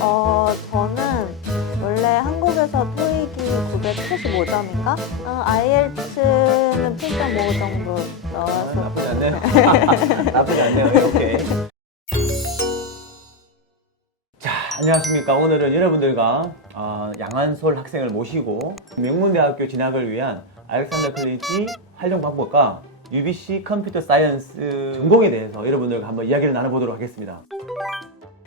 저는 원래 한국에서 토익이 975점인가? IELTS는 8.5 정도 나와서. 나쁘지 않네요. 나쁘지 않네요. 오케이. 자, 안녕하십니까. 오늘은 여러분들과 양한솔 학생을 모시고 명문대학교 진학을 위한 알렉산더 컬리지 활용 방법과 UBC 컴퓨터 사이언스 전공에 대해서 여러분들과 한번 이야기를 나눠보도록 하겠습니다.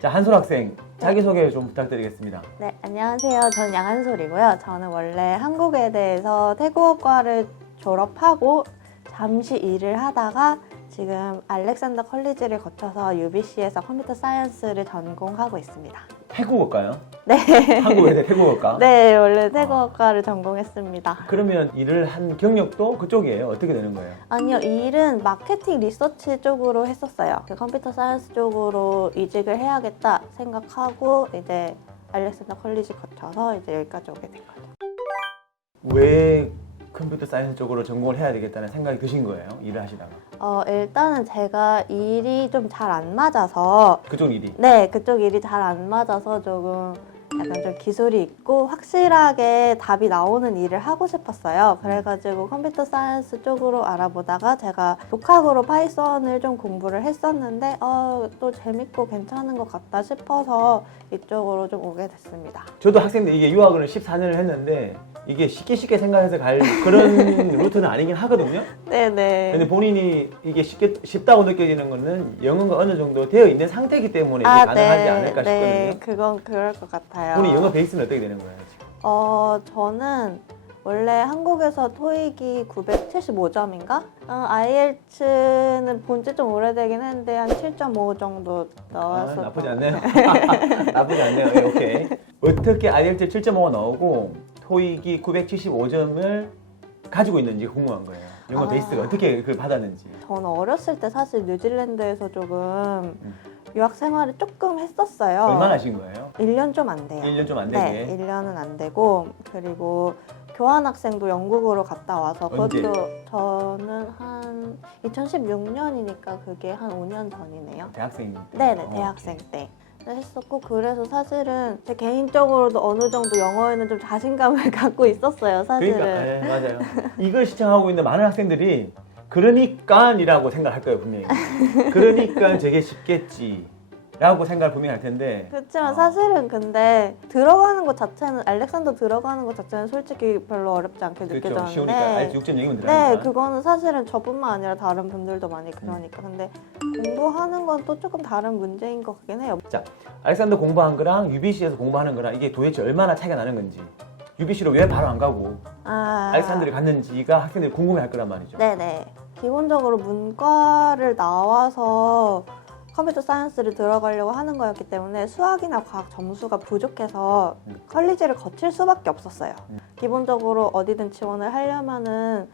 자, 한솔 학생, 자기소개 좀 부탁드리겠습니다. 네, 안녕하세요. 저는 양한솔이고요. 저는 원래 한국외대에서 태국어과를 졸업하고 잠시 일을 하다가 지금 알렉산더 컬리지를 거쳐서 UBC에서 컴퓨터 사이언스를 전공하고 있습니다. 태국어과요? 네. 한국외대 태국어과? 네, 원래 태국어과를 전공했습니다. 그러면 일을 한 경력도 그쪽이에요? 어떻게 되는 거예요? 아니요, 일은 마케팅 리서치 쪽으로 했었어요. 컴퓨터 사이언스 쪽으로 이직을 해야겠다 생각하고 이제 알렉산더 컬리지 거쳐서 이제 여기까지 오게 된 거죠. 왜 컴퓨터 사이언스 쪽으로 전공을 해야 되겠다는 생각이 드신 거예요? 일을 하시다가? 일단은 제가 일이 좀 잘 안 맞아서 그쪽 일이? 네, 그쪽 일이 잘 안 맞아서 조금 약간 좀 기술이 있고 확실하게 답이 나오는 일을 하고 싶었어요. 그래가지고 컴퓨터 사이언스 쪽으로 알아보다가 제가 독학으로 파이썬을 좀 공부를 했었는데 또 재밌고 괜찮은 것 같다 싶어서 이쪽으로 좀 오게 됐습니다. 저도 학생 때 이게 유학을 14년을 했는데 이게 쉽게 생각해서 갈 그런 루트는 아니긴 하거든요. 네네. 근데 본인이 이게 쉽다고 느껴지는 거는 영어가 어느 정도 되어 있는 상태이기 때문에 이게 가능하지 않을까 네, 싶거든요. 그건 그럴 것 같아요. 본인 영어 베이스는 어떻게 되는 거예요? 지금? 저는 원래 한국에서 토익이 975점인가? IELTS는 본지 좀 오래되긴 했는데 한 7.5 정도 나왔었던. 나쁘지 않네요. 나쁘지 않네요. 네, 오케이. 어떻게 IELTS 7.5가 나오고 토익이 975점을 가지고 있는지 궁금한 거예요. 영어 베이스가 어떻게 그걸 받았는지. 저는 어렸을 때 사실 뉴질랜드에서 조금 유학 생활을 조금 했었어요. 얼마나 하신 거예요? 1년 좀 안 돼요. 1년 좀 안 네, 되게? 1년은 안 되고 그리고 교환학생도 영국으로 갔다 와서 언제? 그것도 저는 한 2016년이니까 그게 한 5년 전이네요. 대학생? 네네, 대학생 때 했었고 그래서 사실은 제 개인적으로도 어느 정도 영어에는 좀 자신감을 갖고 있었어요, 사실은. 그러니까, 네, 맞아요. 이걸 시청하고 있는 많은 학생들이 그러니까이라고 생각할 거예요, 분명히. 그러니까 되게 쉽겠지 라고 생각을 분명히 할 텐데. 그렇지만 사실은 근데 들어가는 것 자체는 알렉산더 들어가는 것 자체는 솔직히 별로 어렵지 않게 그렇죠. 느껴졌는데 쉬우니까 IELTS 6.0이면 들어가니까. 네, 그거는 사실은 저뿐만 아니라 다른 분들도 많이 그러니까 근데 공부하는 건 또 조금 다른 문제인 것 같긴 해요. 자, 알렉산더 공부한 거랑 UBC에서 공부하는 거랑 이게 도대체 얼마나 차이가 나는 건지, UBC로 왜 바로 안 가고 알렉산더를 갔는지가 학생들이 궁금해할 거란 말이죠. 네네. 기본적으로 문과를 나와서 컴퓨터 사이언스를 들어가려고 하는 거였기 때문에 수학이나 과학 점수가 부족해서 컬리지를 거칠 수밖에 없었어요. 기본적으로 어디든 지원을 하려면은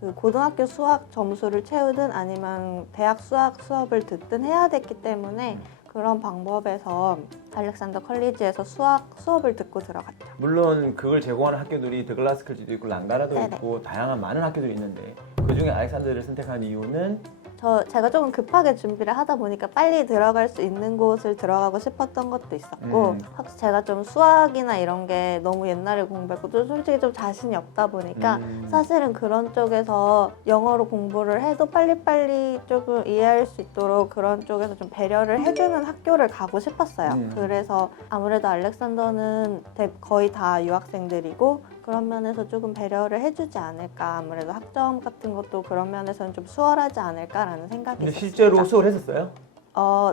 그 고등학교 수학 점수를 채우든 아니면 대학 수학 수업을 듣든 해야 됐기 때문에 그런 방법에서 알렉산더 컬리지에서 수학 수업을 듣고 들어갔죠. 물론 그걸 제공하는 학교들이 더글라스 컬리지도 있고 랑가라도 네네. 있고 다양한 많은 학교들이 있는데 그 중에 알렉산더를 선택한 이유는 제가 조금 급하게 준비를 하다 보니까 빨리 들어갈 수 있는 곳을 들어가고 싶었던 것도 있었고 확실히 제가 좀 수학이나 이런 게 너무 옛날에 공부했고 또 솔직히 좀 자신이 없다 보니까 사실은 그런 쪽에서 영어로 공부를 해도 빨리빨리 조금 이해할 수 있도록 그런 쪽에서 좀 배려를 해주는 학교를 가고 싶었어요. 그래서 아무래도 알렉산더는 거의 다 유학생들이고 그런 면에서 조금 배려를 해주지 않을까, 아무래도 학점 같은 것도 그런 면에서는 좀 수월하지 않을까라는 생각이 근데 있었습니다. 실제로 수업을 했었어요?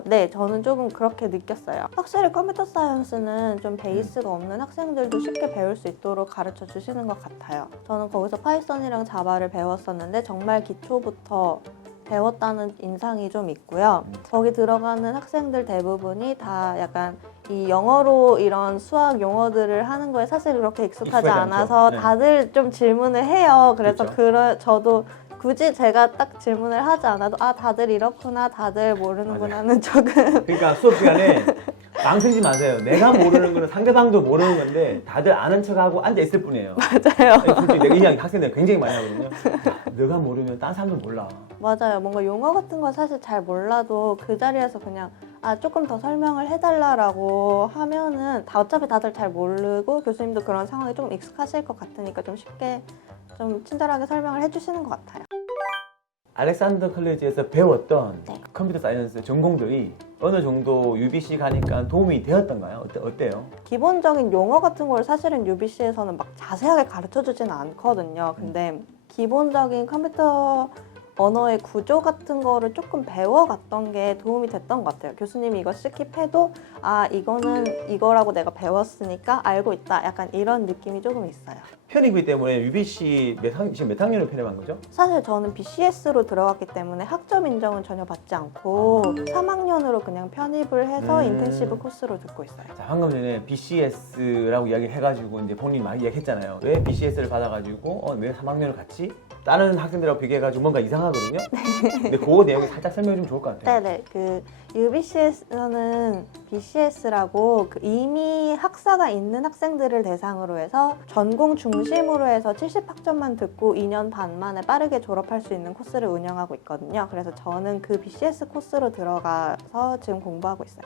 네, 저는 조금 그렇게 느꼈어요. 확실히 컴퓨터 사이언스는 좀 베이스가 없는 학생들도 쉽게 배울 수 있도록 가르쳐 주시는 것 같아요. 저는 거기서 파이썬이랑 자바를 배웠었는데 정말 기초부터 배웠다는 인상이 좀 있고요. 거기 들어가는 학생들 대부분이 다 약간 이 영어로 이런 수학 용어들을 하는 거에 사실 그렇게 익숙하지 않아서 네. 다들 좀 질문을 해요. 그래서 그렇죠. 저도 굳이 제가 딱 질문을 하지 않아도 다들 이렇구나, 다들 모르는구나는 조금 그러니까 수업 시간에 망설이지 마세요. 내가 모르는 거는 상대방도 모르는 건데 다들 아는 척하고 앉아 있을 뿐이에요. 맞아요. 솔직히 내가 이 이야기 학생들 굉장히 많이 하거든요. 야, 너가 모르면 다른 사람도 몰라. 맞아요. 뭔가 용어 같은 거 사실 잘 몰라도 그 자리에서 그냥 조금 더 설명을 해달라고 하면은 어차피 다들 잘 모르고 교수님도 그런 상황이 좀 익숙하실 것 같으니까 좀 쉽게 좀 친절하게 설명을 해주시는 것 같아요. 알렉산더 컬리지에서 배웠던 네. 컴퓨터 사이언스 전공들이 어느 정도 UBC 가니까 도움이 되었던가요? 어때요? 기본적인 용어 같은 걸 사실은 UBC에서는 막 자세하게 가르쳐 주지는 않거든요. 근데 기본적인 컴퓨터 언어의 구조 같은 거를 조금 배워갔던 게 도움이 됐던 것 같아요. 교수님이 이거 스킵해도 이거는 이거라고 내가 배웠으니까 알고 있다. 약간 이런 느낌이 조금 있어요. 편입이 때문에 UBC 지금 몇 학년을 편입한 거죠? 사실 저는 BCS로 들어갔기 때문에 학점 인정은 전혀 받지 않고 3학년으로 그냥 편입을 해서 인텐시브 코스로 듣고 있어요. 자, 방금 전에 BCS라고 이야기를 해가지고 이제 본인이 많이 이야기했잖아요. 왜 BCS를 받아가지고 왜 3학년을 갔지? 다른 학생들하고 비교해가지고 뭔가 이상하거든요. 근데 그 내용이 살짝 설명해 주면 좋을 것 같아요. 네네. 그 UBC에서는 BCS라고 이미 학사가 있는 학생들을 대상으로 해서 전공 중심으로 해서 70학점만 듣고 2년 반 만에 빠르게 졸업할 수 있는 코스를 운영하고 있거든요. 그래서 저는 그 BCS 코스로 들어가서 지금 공부하고 있어요.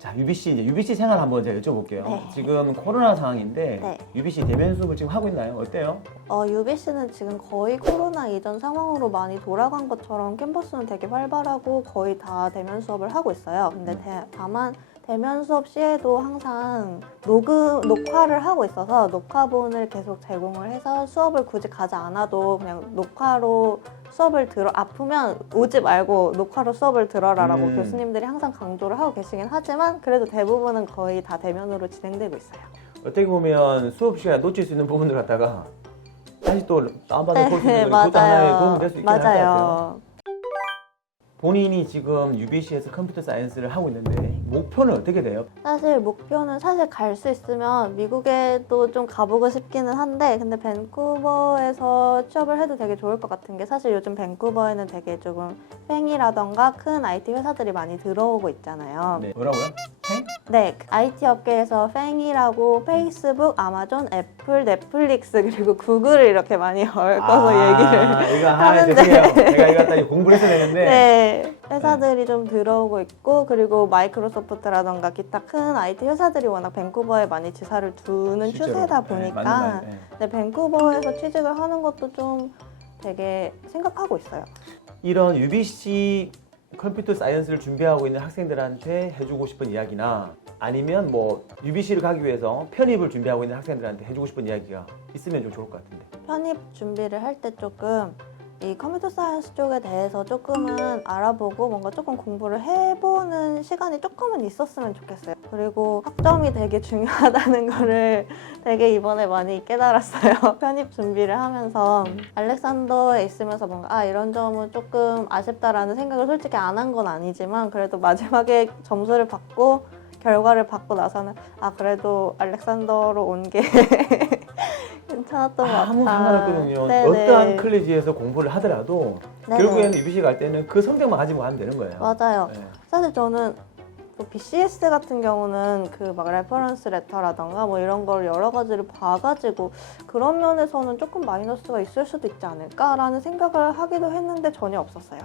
자, UBC 생활 한번 제가 여쭤볼게요. 네. 지금 코로나 상황인데 네. UBC 대면 수업을 지금 하고 있나요? 어때요? UBC는 지금 거의 코로나 이전 상황으로 많이 돌아간 것처럼 캠퍼스는 되게 활발하고 거의 다 대면 수업을 하고 있어요. 근데 다만 대면 수업 시에도 항상 녹화를 하고 있어서 녹화본을 계속 제공을 해서 수업을 굳이 가지 않아도 그냥 녹화로 수업을 아프면 오지 말고 녹화로 수업을 들어라라고 교수님들이 항상 강조를 하고 계시긴 하지만 그래도 대부분은 거의 다 대면으로 진행되고 있어요. 어떻게 보면 수업 시간에 놓칠 수 있는 부분들 갖다가 다시 또 다운받아 볼 수 있는 거니 그것도 하나의 도움이 될 수 있긴 할 것 같아요. 본인이 지금 UBC에서 컴퓨터 사이언스를 하고 있는데 목표는 어떻게 돼요? 사실 목표는 갈 수 있으면 미국에도 좀 가보고 싶기는 한데 근데 밴쿠버에서 취업을 해도 되게 좋을 것 같은 게 사실 요즘 밴쿠버에는 되게 조금 팽이라던가 큰 IT 회사들이 많이 들어오고 있잖아요. 네, 뭐라고요? 팽? 네, IT 업계에서 팽이라고 페이스북, 아마존, 애플, 넷플릭스 그리고 구글을 이렇게 많이 얽어서 얘기를 이거 하는데 죄송해요. 제가 이거 갖다 공부를 해서 내는데 네, 회사들이 좀 들어오고 있고 그리고 마이크로소프트라던가 기타 큰 IT 회사들이 워낙 밴쿠버에 많이 지사를 두는 실제로. 추세다 네, 보니까 맞는 말이에요. 네, 밴쿠버에서 취직을 하는 것도 좀 되게 생각하고 있어요. 이런 UBC 컴퓨터 사이언스를 준비하고 있는 학생들한테 해주고 싶은 이야기나 아니면 뭐 UBC를 가기 위해서 편입을 준비하고 있는 학생들한테 해주고 싶은 이야기가 있으면 좀 좋을 것 같은데. 편입 준비를 할 때 조금 이 컴퓨터 사이언스 쪽에 대해서 조금은 알아보고 뭔가 조금 공부를 해보는 시간이 조금은 있었으면 좋겠어요. 그리고 학점이 되게 중요하다는 거를 되게 이번에 많이 깨달았어요. 편입 준비를 하면서 알렉산더에 있으면서 뭔가 이런 점은 조금 아쉽다라는 생각을 솔직히 안 한 건 아니지만 그래도 마지막에 점수를 받고 결과를 받고 나서는 그래도 알렉산더로 온 게 괜찮았던 것 같다. 아무 상관없거든요. 네네. 어떠한 컬리지에서 공부를 하더라도 네네. 결국에는 UBC 갈 때는 그 성적만 가지고 가면 되는 거예요. 맞아요. 네. 사실 저는 BCS 같은 경우는 막 레퍼런스 레터라던가 뭐 이런 걸 여러 가지를 봐가지고 그런 면에서는 조금 마이너스가 있을 수도 있지 않을까라는 생각을 하기도 했는데 전혀 없었어요.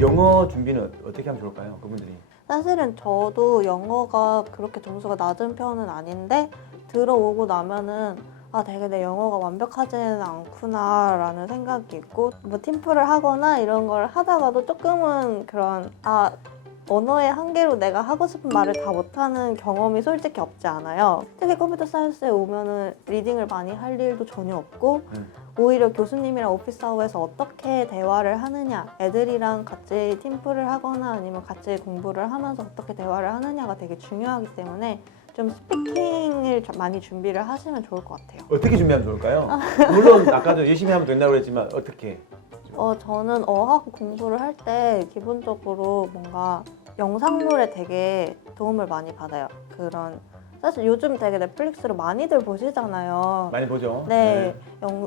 영어 준비는 어떻게 하면 좋을까요? 그분들이. 사실은 저도 영어가 그렇게 점수가 낮은 편은 아닌데 들어오고 나면은 되게 내 영어가 완벽하지는 않구나라는 생각이 있고 뭐 팀플을 하거나 이런 걸 하다가도 조금은 그런 언어의 한계로 내가 하고 싶은 말을 다 못하는 경험이 솔직히 없지 않아요. 특히 컴퓨터 사이언스에 오면은 리딩을 많이 할 일도 전혀 없고 오히려 교수님이랑 오피스 아워에서 어떻게 대화를 하느냐 애들이랑 같이 팀플을 하거나 아니면 같이 공부를 하면서 어떻게 대화를 하느냐가 되게 중요하기 때문에 좀 스피킹을 많이 준비를 하시면 좋을 것 같아요. 어떻게 준비하면 좋을까요? 물론 아까도 열심히 하면 된다고 그랬지만 어떻게? 저는 어학 공부를 할 때 기본적으로 뭔가 영상물에 되게 도움을 많이 받아요. 사실 요즘 되게 넷플릭스를 많이들 보시잖아요. 많이 보죠. 네,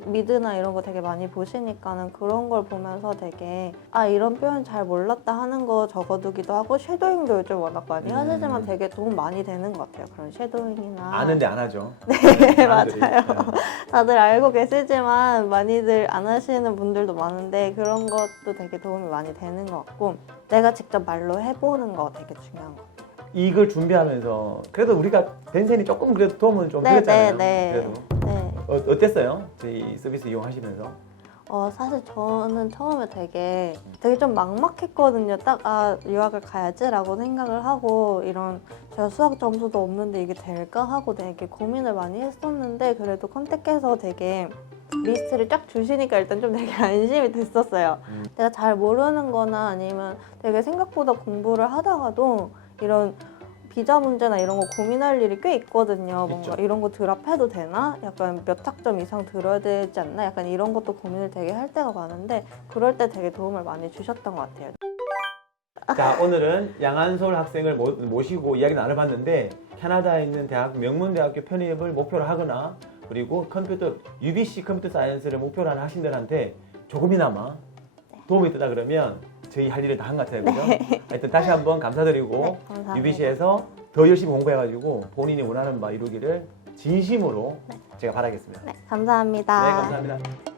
미드나 이런 거 되게 많이 보시니까는 그런 걸 보면서 되게 이런 표현 잘 몰랐다 하는 거 적어두기도 하고 쉐도잉도 요즘 워낙 많이 하시지만 되게 도움 많이 되는 것 같아요. 그런 쉐도잉이나 아는데 안 하죠. 네, 사람들이. 맞아요. 다들 알고 계시지만 많이들 안 하시는 분들도 많은데 그런 것도 되게 도움이 많이 되는 것 같고 내가 직접 말로 해보는 거 되게 중요한 것 같아요. 이걸 준비하면서 그래도 우리가 벤센이 조금 그래도 도움은 좀 네, 드렸잖아요. 네, 네. 그래도 네. 어땠어요? 저희 서비스 이용하시면서? 사실 저는 처음에 되게 좀 막막했거든요. 유학을 가야지라고 생각을 하고 제가 수학 점수도 없는데 이게 될까 하고 되게 고민을 많이 했었는데 그래도 컨택해서 되게 리스트를 쫙 주시니까 일단 좀 되게 안심이 됐었어요. 내가 잘 모르는 거나 아니면 되게 생각보다 공부를 하다가도 이런 비자 문제나 이런 거 고민할 일이 꽤 있거든요. 뭔가 있죠. 이런 거 드랍해도 되나? 약간 몇 학점 이상 들어야 되지 않나? 약간 이런 것도 고민을 되게 할 때가 많은데 그럴 때 되게 도움을 많이 주셨던 것 같아요. 자, 오늘은 양한솔 학생을 모시고 이야기 나눠봤는데 캐나다에 있는 대학 명문대학교 편입을 목표로 하거나 그리고 UBC 컴퓨터 사이언스를 목표로 하는 학생들한테 조금이나마 도움이 되다 그러면 저희 할 일을 다 한 것 같아요. 그죠? 하여튼 다시 한번 감사드리고 네, 감사합니다. UBC에서 더 열심히 공부해가지고 본인이 원하는 바 이루기를 진심으로 제가 바라겠습니다. 네, 감사합니다. 네, 감사합니다.